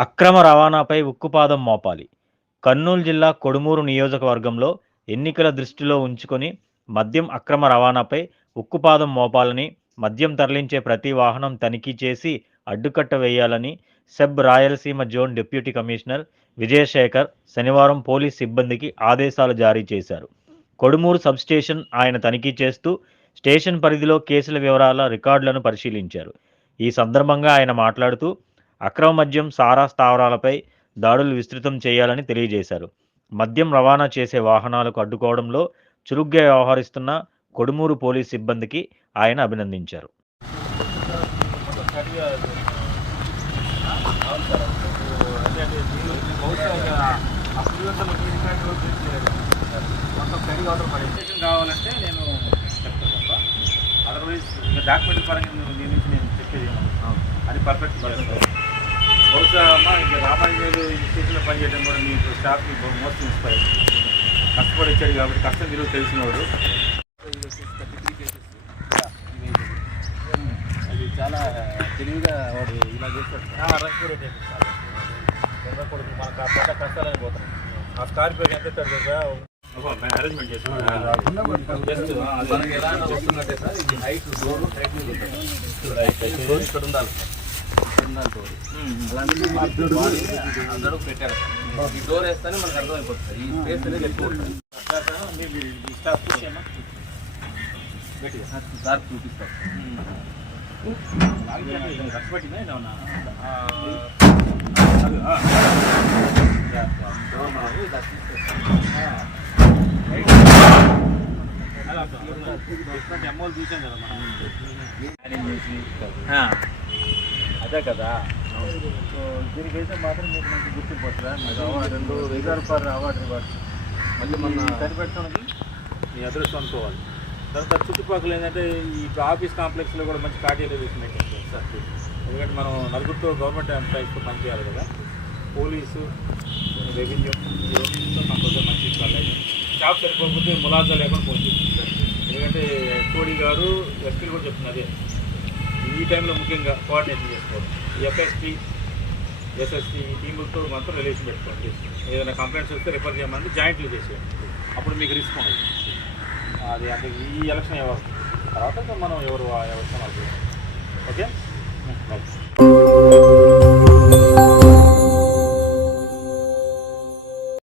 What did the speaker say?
అక్రమ రవాణాపై ఉక్కుపాదం మోపాలి. కర్నూలు జిల్లా కొడుమూరు నియోజకవర్గంలో ఎన్నికల దృష్టిలో ఉంచుకొని మద్యం అక్రమ రవాణాపై ఉక్కుపాదం మోపాలని మద్యం తరలించే ప్రతి వాహనం తనిఖీ చేసి అడ్డుకట్ట వేయాలని SEB Rayalaseema zone deputy commissioner Vijayasekhar శనివారం పోలీస్ సిబ్బందికి ఆదేశాలు జారీ చేశారు. కొడుమూరు సబ్ స్టేషన్ ఆయన తనిఖీ చేస్తూ స్టేషన్ పరిధిలో కేసుల వివరాల రికార్డులను పరిశీలించారు. ఈ సందర్భంగా ఆయన మాట్లాడుతూ అక్రమ మద్యం సారా స్థావరాలపై దాడులు విస్తృతం చేయాలని తెలియజేశారు. మద్యం రవాణా చేసే వాహనాలకు అడ్డుకోవడంలో చురుగ్గా వ్యవహరిస్తున్న కొడుమూరు పోలీస్ సిబ్బందికి ఆయన అభినందించారు. కావాలంటే నేను అదర్వైజ్ డాక్యుమెంట్ పరంగా నేను చెప్పేది అది పర్ఫెక్ట్ చేస్తాను బహుశా అమ్మ ఇంకా రామాంజనేయులు ఈ స్టేషన్లో పనిచేయడం కూడా మీకు స్టాఫ్కి మోస్ట్ ఇన్స్పైర్ కష్టపడి వచ్చాడు కాబట్టి కష్టం విలువ తెలిసినవాడు అది చాలా తెలివిగా వాడు ఇలా చేస్తాడు. మనకు ఆ కష్టాలని ఆ స్కార్పియో ఎంత కదా. అరేంజ్మెంట్ జస్ట్ మనకి ఎలా వస్తున్నట్టే సార్ ఇది హైట్ డోర్ హైట్ ఇక్కడ ఉండాలి. ఉండాలి డోర్ అలాంటి అందరూ పెట్టారు. ఈ డోర్ వేస్తేనే మనకు అర్థమైపోతుంది. ఈ స్పేస్ అనేది ఎక్కువ ఉంటుంది. సార్ చూపిస్తాం. కష్టపట్టిందా ఏమన్నా చూసాం కదా మనం అదే కదా. సో దీనికైతే మాత్రం మీకు మంచి గుర్తింపు వస్తుందా. మీకు అవార్డు రెండు రిజర్వ్ ఫర్ అవార్డు ఇవ్వాలి మళ్ళీ మన సరిపెట్టడానికి మీ అదృష్టం అనుకోవాలి. తర్వాత చుట్టుపక్కల ఏంటంటే ఈ ఆఫీస్ కాంప్లెక్స్లో కూడా మంచి కార్డియాలజిస్ట్ మెయింటైన్ చేస్తారు ఎందుకంటే మనం నలుగురితో గవర్నమెంట్ ఎంప్లాయీస్తో పనిచేయాలి కదా. పోలీసు రెవెన్యూ కంపల్సరీ మంచి కాలేజ్ స్టాఫ్ సరిపోకపోతే ములాజా లేకుండా పోషిస్తారు ఎందుకంటే కోడి గారు ఎస్పీలు కూడా చెప్తున్నారు ఈ టైంలో ముఖ్యంగా కోఆర్డినేషన్ చేసుకోవాలి ఎఫ్ఎస్పీ ఎస్ఎస్పీ ఈ టీములతో మాత్రం రిలేషన్ పెట్టుకోండి. ఏదైనా కంప్లైంట్స్ వస్తే రిఫర్ చేయమని జాయింట్లు చేసేయండి. అప్పుడు మీకు రిస్క్ ఉండదు అది అంటే ఈ ఎలక్షన్ ఎవరు? తర్వాత మనం ఎవరు ఎవరితో ఓకే రైట్